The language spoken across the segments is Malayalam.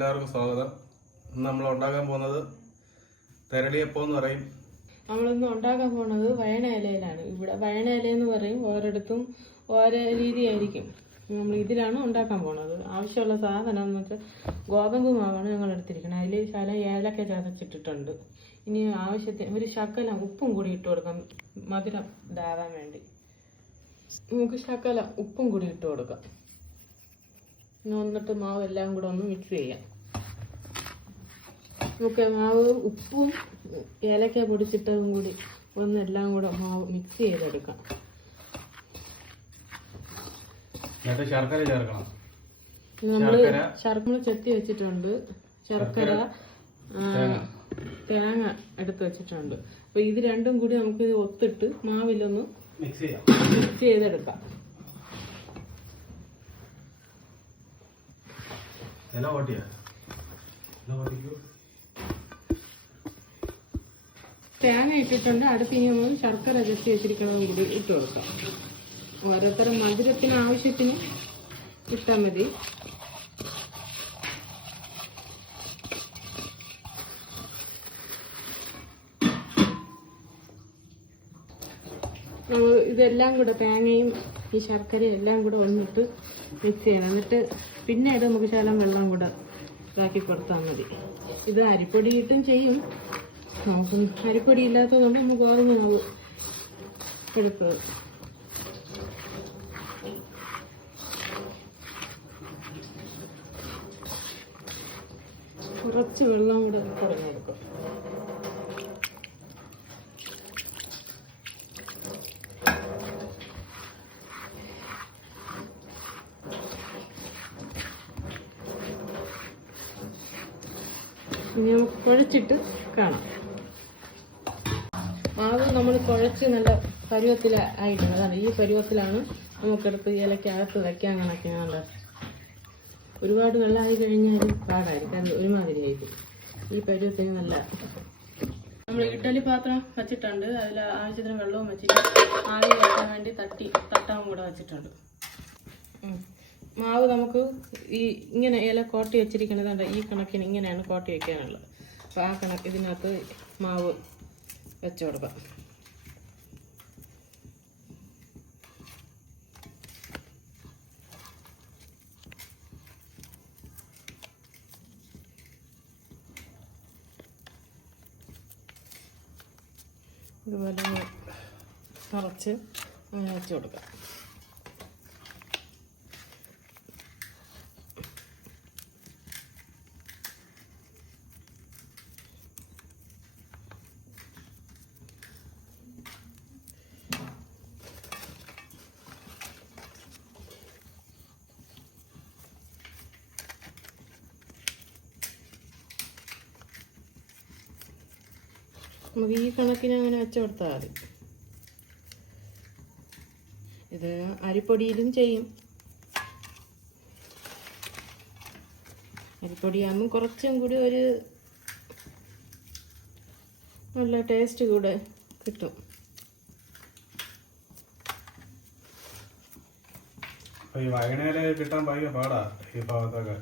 എല്ലാവർക്കും സ്വാഗതം. ഇന്ന് നമ്മൾ ഉണ്ടാക്കാൻ പോകുന്നത് തെരളിയപ്പം എന്ന് പറയും നമ്മളിന്ന് ഉണ്ടാക്കാൻ പോണത് വയണ ഇലയിലാണ്. ഇവിടെ വയണ ഇല എന്ന് പറയും. ഓരോരിടത്തും ഓരോ രീതിയായിരിക്കും. നമ്മൾ ഇതിലാണ് ഉണ്ടാക്കാൻ പോണത്. ആവശ്യമുള്ള സാധനം എന്ന് വെച്ചാൽ ഗോതമ്പ് മാവാണ് ഞങ്ങൾ എടുത്തിരിക്കുന്നത്. അതിൽ ശല ഏലക്ക ചതച്ചിട്ടിട്ടുണ്ട്. ഇനി ആവശ്യത്തിന് ഒരു ശക്കല ഉപ്പും കൂടി ഇട്ട് കൊടുക്കാം. മധുരം ഇതാവാൻ വേണ്ടി. നമുക്ക് ശക്കല ഉപ്പും കൂടി ഇട്ട് കൊടുക്കാം. എന്നിട്ട് മാവ് എല്ലാം കൂടെ ഒന്ന് മിക്സ് ചെയ്യാം. നമുക്ക് മാവ് ഉപ്പും ഏലക്ക പൊടിച്ചിട്ടതും കൂടി ഒന്ന് എല്ലാം കൂടെ മാവ് മിക്സ് ചെയ്തെടുക്കാം. ശർക്കര ചേർക്കണം. നമ്മൾ ശർക്കര. ചെത്തി വെച്ചിട്ടുണ്ട്. ശർക്കര തേങ്ങ എടുത്ത് വെച്ചിട്ടുണ്ട്. അപ്പൊ ഇത് രണ്ടും കൂടി നമുക്ക് ഇത് ഒത്തിട്ട് മാവിലൊന്ന് മിക്സ് ചെയ്യാം. മിക്സ് ചെയ്തെടുക്കാം. ഇല ഓട്ടിയാ? ഇല ഓട്ടിക്കൂ. തേങ്ങ ഇട്ടിട്ടുണ്ട്. അടുത്ത് ഇനി നമ്മൾ ശർക്കര ചെത്തി വെച്ചിരിക്കുന്നതും കൂടി ഇട്ട് കൊടുക്കാം. ഓരോരുത്തരും മധുരത്തിന് ആവശ്യത്തിന് ഇട്ടാൽ മതി. ഇതെല്ലാം കൂടെ തേങ്ങയും ഈ ശർക്കരയും എല്ലാം കൂടെ ഒന്നിട്ട് മിക്സ് ചെയ്യണം. എന്നിട്ട് പിന്നീട് നമുക്ക് ശകലം വെള്ളം കൂടെ ഇതാക്കി കൊടുത്താൽ മതി. ഇത് അരിപ്പൊടി ഇട്ടും ചെയ്യും. നമുക്ക് അരിപ്പൊടി ഇല്ലാത്തതുകൊണ്ട് നമുക്ക് ഓർമ്മയാവും എടുത്തത് കുറച്ച് വെള്ളം കൂടെ കുറഞ്ഞെടുക്കും ഇനി നമുക്ക് കുഴച്ചിട്ട് കാണാം. മാവ് നമ്മൾ കുഴച്ച് നല്ല പരുവത്തിൽ ആയിട്ടുണ്ട്. അതാണ് ഈ പരുവത്തിലാണ് നമുക്കെടുത്ത് ഇലക്കകത്ത് വയ്ക്കാൻ കണക്കാണ്. ഒരുപാട് വെള്ളമായി കഴിഞ്ഞാൽ പാടായിരിക്കും. അത് ഒരുമാതിരി ആയിരിക്കും ഈ പരുവത്തിന് നല്ല നമ്മൾ ഇഡ്ഡലി പാത്രം വെച്ചിട്ടുണ്ട്. അതിൽ ആവശ്യത്തിന് വെള്ളവും വെച്ചിട്ട് ആവി വെക്കാൻ വേണ്ടി തട്ടി തട്ടാവും കൂടെ വെച്ചിട്ടുണ്ട്. മാവ് നമുക്ക് ഈ ഇങ്ങനെ ഇല കോട്ടി വെച്ചിരിക്കുന്നത് ഈ കണക്കിന് ഇങ്ങനെയാണ് കോട്ടി വെക്കാനുള്ളത്. അപ്പോൾ ആ കണക്ക് ഇതിനകത്ത് മാവ് വെച്ച് കൊടുക്കാം. ഇതുപോലെ നിറച്ച് വെച്ച് കൊടുക്കാം. നമുക്ക് ഈ കണക്കിന് അങ്ങനെ വെച്ച് കൊടുത്താൽ മതി. ഇത് അരിപ്പൊടിയിലും ചെയ്യും. അരിപ്പൊടിയാകുമ്പോൾ കുറച്ചും കൂടി ഒരു നല്ല ടേസ്റ്റ് കൂടെ കിട്ടും. കിട്ടാൻ ഭയങ്കര പാടാ ഈ ഭാഗത്തൊക്കെ.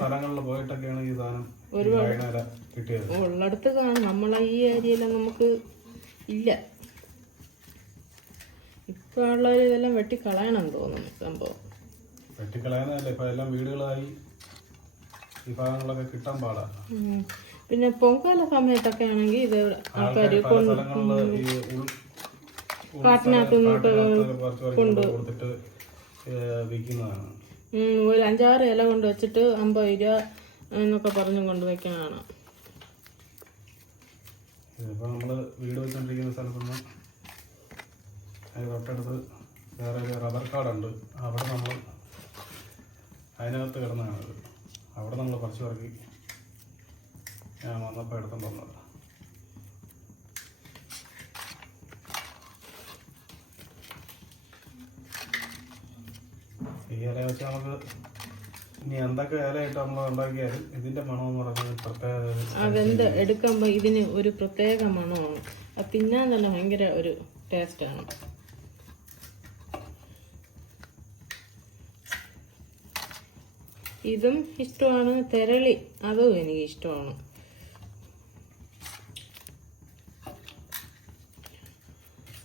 സ്ഥലങ്ങളിൽ പോയിട്ടൊക്കെയാണ് ഈ സാധനം കിട്ടിയത്. ഉള്ളിടത്ത് കാണും നമ്മളെ ഈ ഏരിയയിലും നമുക്ക് ഇല്ല. ഇപ്പൊ ഉള്ളവർ ഇതെല്ലാം വെട്ടിക്കളയണം തോന്നുന്നു സംഭവം. വെട്ടിക്കളയാനല്ല? ഇപ്പൊ എല്ലാം വീടുകളായി. ഈ ഭാഗങ്ങളൊക്കെ കിട്ടാൻ പാടാ. പിന്നെ പൊങ്കാല സമയത്തൊക്കെ ആണെങ്കിൽ ഇത് ആൾക്കാർ ആൾക്കാര് പല ഈ ഉൾ കാട്ടിനകത്ത് നിന്നൊക്കെ കൊണ്ട് ഒരു അഞ്ചാറ് ഇല കൊണ്ട് വെച്ചിട്ട് അമ്പത് രൂപ എന്നൊക്കെ പറഞ്ഞു കൊണ്ട് വെക്കാനാണ് ഇതിപ്പോ നമ്മൾ വീട് വെച്ചോണ്ടിരിക്കുന്ന സ്ഥലത്തുനിന്ന് അതിന് തൊട്ടടുത്ത് വേറെ ഒരു റബ്ബർ കാടുണ്ട് അവിടെ നമ്മൾ അതിനകത്ത് കിടന്നാണ് അവിടെ നമ്മൾ കുറച്ച് ഇറക്കി ഞാൻ വന്നപ്പോൾ എടുത്തോണ്ട് വന്നത് ഈ ഇല വെച്ച് നമുക്ക് ഇനി എന്തൊക്കെ ഇലയിട്ട് നമ്മൾ ഉണ്ടാക്കിയാൽ ഇതിന്റെ മണം എന്ന് പറയുന്നത് പ്രത്യേക അതെന്ത് എടുക്കുമ്പോൾ ഇതിന് ഒരു പ്രത്യേക മണമാണ്. അത് തിന്നാൻ തന്നെ ഭയങ്കര ഒരു ആണ്. ഇതും ഇഷ്ടമാണ്. തെരളി അതും എനിക്ക് ഇഷ്ടമാണ്.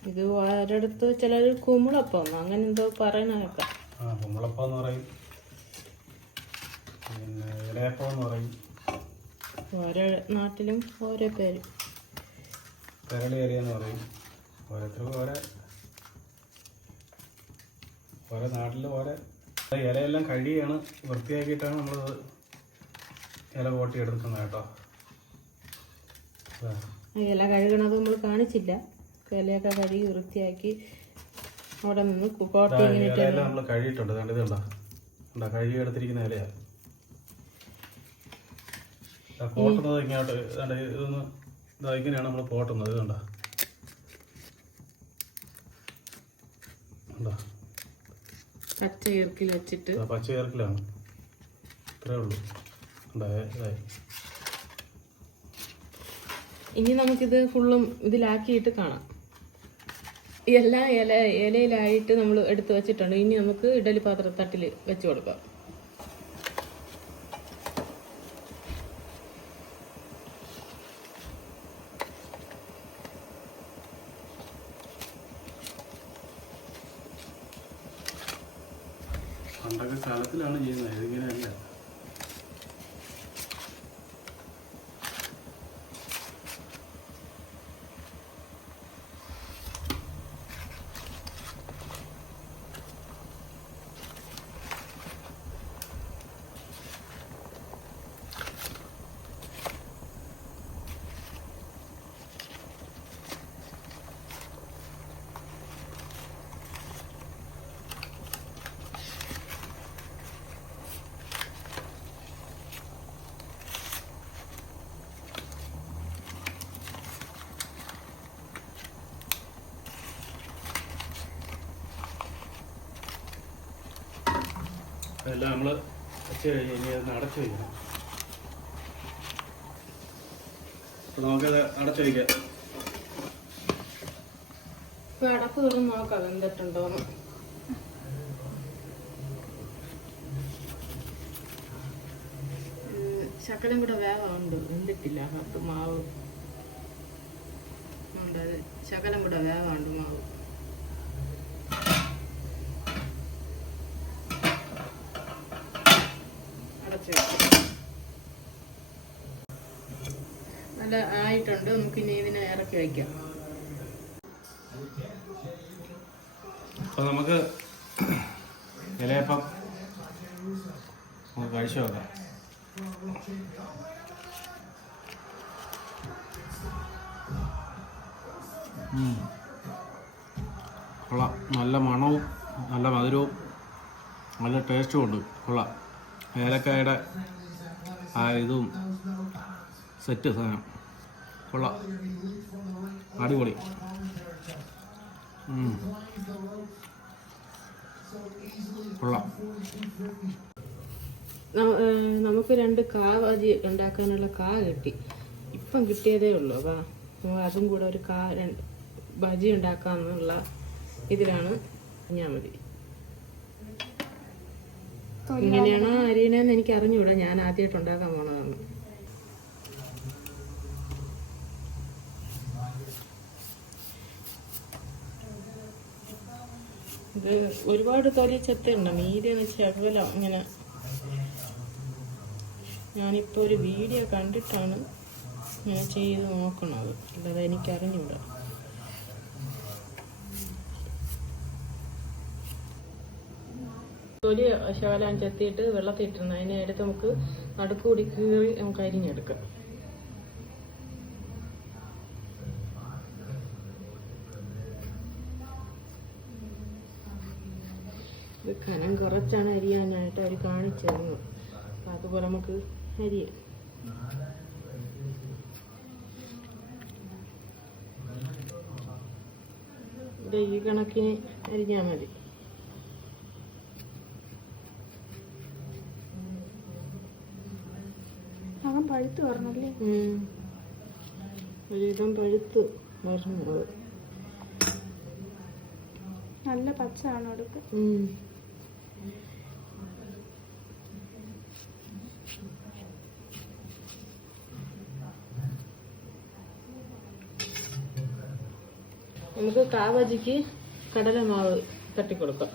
ഇത് ഒരിടത്ത് ചിലർ കുമിളപ്പം അങ്ങനെ എന്തോ പറയണ കേൾക്കാം ആ കുമ്പളപ്പം എന്ന് പറയും. പിന്നെ ഇടയപ്പം എന്ന് പറയും. ഓരോ നാട്ടിലും ഓരോ പേര്. അരി എന്ന് പറയും. ഓരോരുത്തർക്കും ഓരോ ഓരോ നാട്ടിൽ ഓരോ ഇലയെല്ലാം കഴുകിയാണ്. വൃത്തിയാക്കിയിട്ടാണ് നമ്മൾ ഇല കോട്ടി. എടുക്കുന്നത് കേട്ടോ. ഇല കഴുകണത് നമ്മൾ കാണിച്ചില്ല. ഇലയൊക്കെ കഴുകി വൃത്തിയാക്കി അവിടെ നിന്ന് കോട്ടി നമ്മൾ കഴുകിയിട്ടുണ്ട്. കണ്ടത് കണ്ടോ? കണ്ടോ കഴുകി എടുത്തിരിക്കുന്ന ഇലയാണ് ഇതാ, പോട്ടുന്നത് ഇങ്ങോട്ട് ഇതാണ്ട് ഇതൊന്ന് ഇതാ ഇങ്ങനെയാണ് നമ്മൾ പോട്ടുന്നത് ഇത് കണ്ടോ? കണ്ടോ? പച്ച വെച്ചിട്ട്. പച്ച ചേർക്കലാണ് ഇത്രേ ഉള്ളൂ. ഇനി നമുക്കിത് ഫുള്ളും ഇതിലാക്കിയിട്ട് കാണാം. എല്ലാ ഇല ഇലയിലായിട്ട് നമ്മൾ എടുത്തു വെച്ചിട്ടുണ്ട്. ഇനി നമുക്ക് ഇഡലി പാത്രത്തട്ടിൽ വെച്ച് കൊടുക്കാം. പണ്ടൊക്കെ സ്ഥലത്തിലാണ് ചെയ്യുന്നത്. ഇതിങ്ങനെയല്ല. അതെല്ലാം നമ്മൾ വെച്ച് കഴിഞ്ഞ് ഇനി അതൊന്ന് അടച്ചു വയ്ക്കണം അപ്പോൾ നമുക്കത് അടച്ചു വയ്ക്കാം ഇപ്പൊ അടപ്പ് തുറന്ന് നോക്കാം എന്തിട്ടുണ്ടോന്ന് ശകലം കൂടെ വേവുണ്ട് വെന്തിട്ടില്ല അകത്ത് മാവ്. ശകലം കൂടെ വേവുണ്ട് മാവ്. വെക്കാം നല്ല ആയിട്ടുണ്ട്. നമുക്കിനി ഇതിനെ ഇറക്കി വയ്ക്കാം അപ്പോൾ നമുക്ക് ഇലയപ്പം നമുക്ക് കഴിച്ചു നോക്കാം. കൊള്ളാം. നല്ല മണവും നല്ല മധുരവും നല്ല ടേസ്റ്റും ഉണ്ട്. കൊള്ളാം. ഏലക്കായുടെ ആ ഇതും സെറ്റ് സാധനം. കൊള്ളാം. അടിപൊളി. കൊള്ളാം. നമുക്ക് രണ്ട് കാ ബജി ഉണ്ടാക്കാനുള്ള കാ കിട്ടി. ഇപ്പം കിട്ടിയതേ ഉള്ളൂ. അപ്പൊ നമുക്ക് അതും കൂടെ ഒരു കാ ബജി ഉണ്ടാക്കാന്നുള്ള ഇതിലാണ് ഞാൻ മതി ഇങ്ങനെയാണോ അരിയണെന്ന് എനിക്ക് അറിഞ്ഞൂടാ ഞാൻ ആദ്യമായിട്ട് ഉണ്ടാക്കാൻ പോണതാണ്. ഇത് ഒരുപാട് തൊലി ചെത്തുണ്ട് മീഡിയം ശകലം ഇങ്ങനെ. ഞാനിപ്പോൾ ഒരു വീഡിയോ കണ്ടിട്ടാണ് ഇങ്ങനെ ചെയ്ത് നോക്കണത്. അല്ലാതെ എനിക്കറിഞ്ഞൂടാ. തൊലി ശകലം ചെത്തിയിട്ട് വെള്ളത്തിൽ ഇട്ടിരുന്നു അതിനെ എടുത്ത് നമുക്ക് നടുക്കൂടി കീറി നമുക്ക് അരിഞ്ഞെടുക്കാം ഇത് കനം കുറച്ചാണ് അരിയാനായിട്ട് അവർ കാണിച്ചു തരുന്നത്. അപ്പം അതുപോലെ നമുക്ക് അരിയാം ഇത് ഈ കണക്കിന് അരിഞ്ഞാൽ മതി. പഴുത്ത് പറഞ്ഞല്ലേ ഒരുവിധം പഴുത്ത് നല്ല പച്ച ആണ് എടുക്ക നമുക്ക് കാവജിക്ക് കടലമാവ് തട്ടിക്കൊടുക്കാം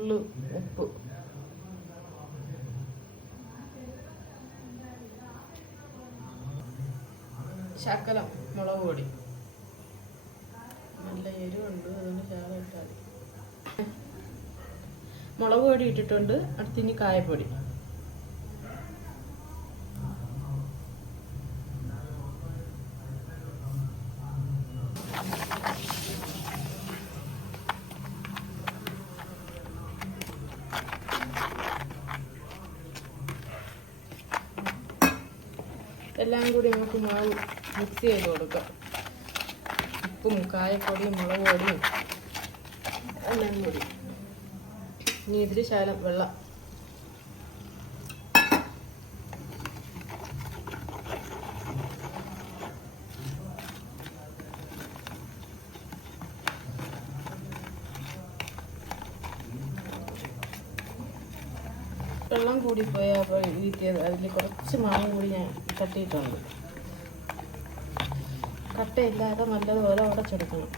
നുള്ളു ഉപ്പ്. ശകലം മുളക് പൊടി. നല്ല എരിവുണ്ട് അതുകൊണ്ട് ശകലം ഇട്ടാൽ മുളക് പൊടി ഇട്ടിട്ടുണ്ട് അടുത്തിനി കായപ്പൊടി. എല്ലാം കൂടി നമുക്ക് മാവ് മിക്സ് ചെയ്ത് കൊടുക്കാം. ഉപ്പും കായപ്പൊടിയും മുളക് പൊടിയും എല്ലാം കൂടി. ഇനി ഇതിൽ ശകലം വെള്ളം വെള്ളം കൂടി പോയാൽ അപ്പോൾ വീട്ടിയത് അതിൽ കുറച്ച് മായം കൂടി ഞാൻ തട്ടിയിട്ടുണ്ട് കട്ടയില്ലാതെ നല്ലതുപോലെ ഉടച്ചെടുക്കണം.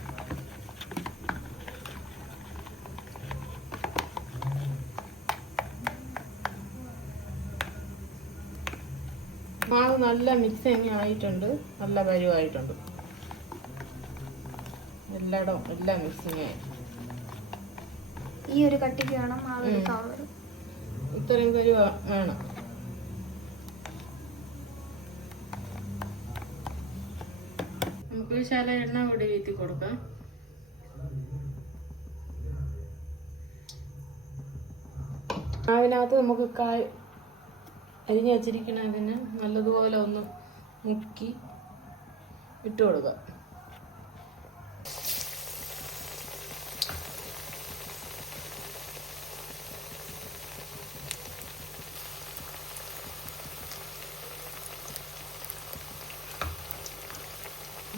മാവ് നല്ല മിക്സിങ് ആയിട്ടുണ്ട് നല്ല പരുവായിട്ടുണ്ട്. എല്ലായിടവും എല്ലാം മിക്സിങ് ആയി. ഈ ഒരു കട്ടിക്ക് വേണം മാവ്. എടുക്കാവുള്ളൂ ഇത്രയും കരി വേണം. നമുക്ക് ശാല എണ്ണ കൂടി വീത്തി കൊടുക്കാം. അതിനകത്ത് നമുക്ക് കായ് അരിഞ്ഞ് വച്ചിരിക്കണതിന് നല്ലതുപോലെ ഒന്ന് മുക്കി ഇട്ട് കൊടുക്കാം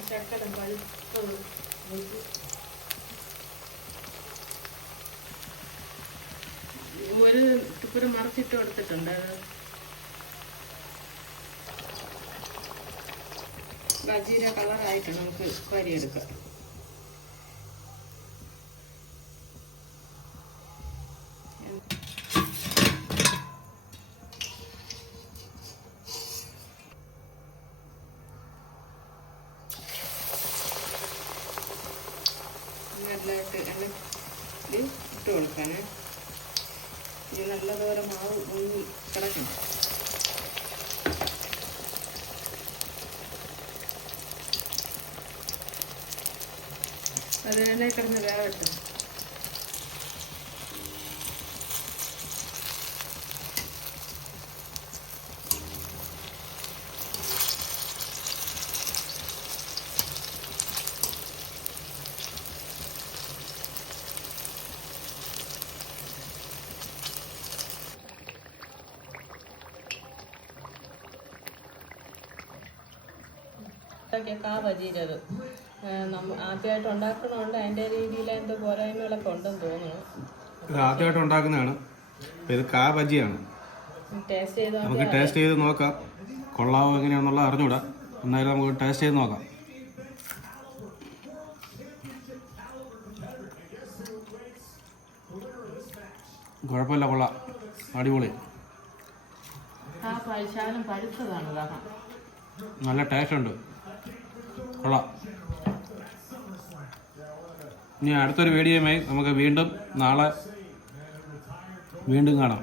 ശർക്കര പഴുത്തത് വെച്ച് ഒരു മറച്ചിട്ട് കൊടുത്തിട്ടുണ്ട്. ബജീര കളറായിട്ട് നമുക്ക് പരിയെടുക്കാം എടുക്കാം ഇട്ട് കൊടുക്കാനേ ഇനി നല്ലതുപോലെ മാവ് മുങ്ങി കിടക്കണം. അത് തന്നെ കിടന്ന് വേറെ ഉണ്ടാക്കിയ കാ ബജീരത് നമ്മ ആദ്യമായിട്ട് ഉണ്ടാക്കണോണ്ട് അതിന്റെ രീതിയിൽ അതിന്റെ പോരായ്മകളൊക്കെ ഉണ്ടെന്ന് തോന്നുന്നു. ഇത് ആദ്യമായിട്ട് ഉണ്ടാക്കുന്നതാണ്. ഇത് കാ ബജിയാണ് ടേസ്റ്റ് ചെയ്ത് നമുക്ക് ടേസ്റ്റ് ചെയ്ത് നോക്കാം. കൊള്ളാവോ എങ്ങനെയാണെന്നുള്ള അറിഞ്ഞൂടാ. എന്നാലും നമുക്ക് ടേസ്റ്റ് ചെയ്ത് നോക്കാം. കുഴപ്പമില്ല കൊള്ളാം. അടിപൊളി. നല്ല ടേസ്റ്റ് ഉണ്ട്. കൊള്ളാം. ഇനി അടുത്തൊരു വീഡിയോയുമായി നമുക്ക് വീണ്ടും നാളെ വീണ്ടും കാണാം.